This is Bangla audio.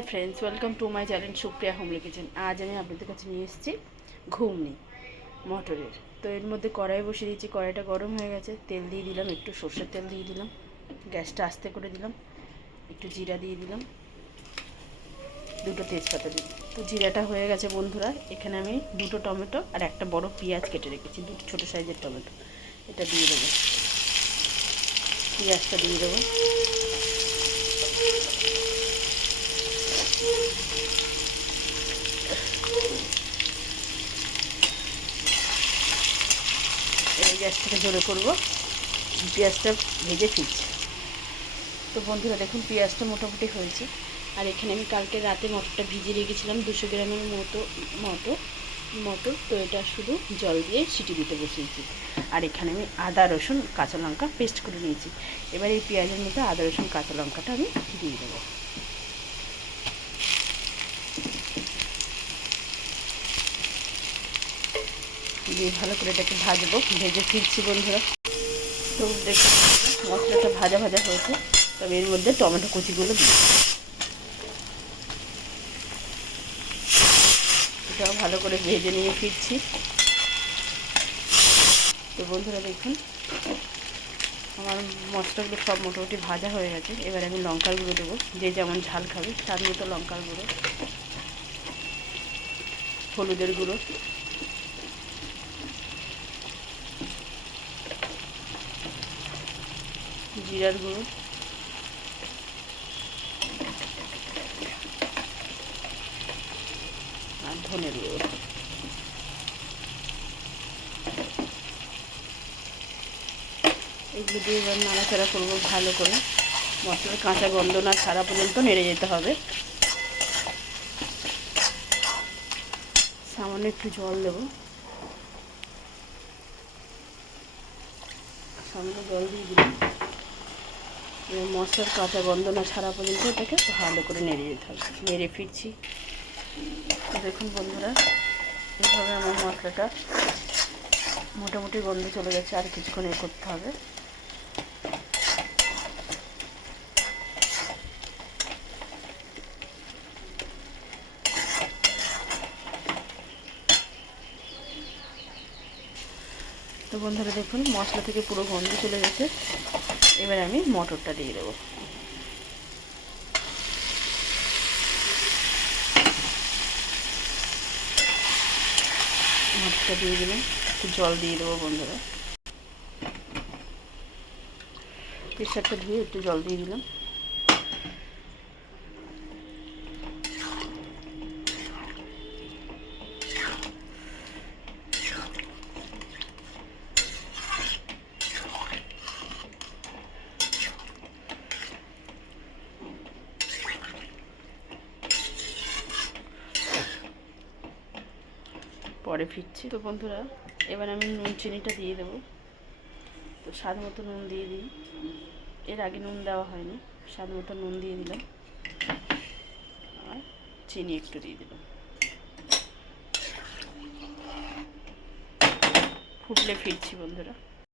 Hi friends, welcome to my channel Supriya homely kitchen. আজ আমি আপনাদের কাছে নিয়ে এসেছি ঘুগনি মটরের। তো এর মধ্যে কড়াই বসিয়ে দিয়েছি, কড়াইটা গরম হয়ে গেছে। তেল দিয়ে দিলাম, একটু সর্ষের তেল দিয়ে দিলাম, গ্যাসটা আস্তে করে দিলাম, একটু জিরা দিয়ে দিলাম, দুটো তেজপাতা দিই। তো জিরাটা হয়ে গেছে বন্ধুরা। এখানে আমি দুটো টমেটো আর একটা বড় পেঁয়াজ কেটে রেখেছি, দুটো ছোটো সাইজের টমেটো, এটা দিয়ে দেবো। পেঁয়াজটা দিয়ে দেবো, এই গ্যাস থেকে জোরে করবো, পেঁয়াজটা ভেজে ফিরছে। তো বন্ধুরা দেখুন পেঁয়াজটা মোটামুটি হয়েছে। আর এখানে আমি কালকে রাতে মটরটা ভিজিয়ে রেখেছিলাম, 200 গ্রামের মতো মটর। তো এটা শুধু জল দিয়ে সিটি দিতে বসিয়েছি। আর এখানে আমি আদা রসুন কাঁচা লঙ্কা পেস্ট করে নিয়েছি। এবার এই পেঁয়াজের মধ্যে আদা রসুন কাঁচা লঙ্কাটা আমি দিয়ে দেবো, দিয়ে ভালো করে এটাকে ভাজবো। ভেজে ফিরছি বন্ধুরা। তো দেখুন মশলাটা ভাজা ভাজা হয়েছে। তবে এর মধ্যে টমেটো কুচিগুলো দিই, এটাও ভালো করে ভেজে নিয়ে ফিরছি। তো বন্ধুরা দেখুন আমার মশলাগুলো সব মোটামুটি ভাজা হয়ে গেছে। এবার আমি লঙ্কার গুঁড়ো দেবো, যে যেমন ঝাল খাবে তার মতো লঙ্কার গুঁড়ো, হলুদের গুঁড়ো, জিরার গুঁড়ো, আর ধনের গুঁড়ো। এগুলো দিয়ে এবার নাড়াচাড়া করবো ভালো করে। মশলার কাঁচা গন্ধ না ছাড়া পর্যন্ত নেড়ে যেতে হবে। সামান্য একটু জল দেবো, সামান্য জল দিয়ে দিলাম। মশলার কাঁচা গন্ধ না ছাড়া পর্যন্ত এটাকে ভালো করে নেড়ে যেতে হবে। নেড়ে ফিরছি। দেখুন বন্ধুরা এইভাবে আমার মশলাটা মোটামুটি গন্ধ চলে গেছে, আর কিছুক্ষণ এ করতে হবে। তো বন্ধুরা দেখুন মশলা থেকে পুরো গন্ধ চলে গেছে। এবার আমি মটরটা দিয়ে দেবো। মটরটা দিয়ে দিলাম, একটু জল দিয়ে দেবো বন্ধুরা। প্রেশারটা ধুয়ে একটু জল দিয়ে দিলাম। পরে ফিরছি। তো বন্ধুরা এবার আমি নুন চিনিটা দিয়ে দেবো। তো স্বাদ মতো নুন দিয়ে দিই, এর আগে নুন দেওয়া হয়নি। স্বাদ মতো নুন দিয়ে দিলাম, আর চিনি একটু দিয়ে দিলাম। ফুটলে ফিরছি বন্ধুরা।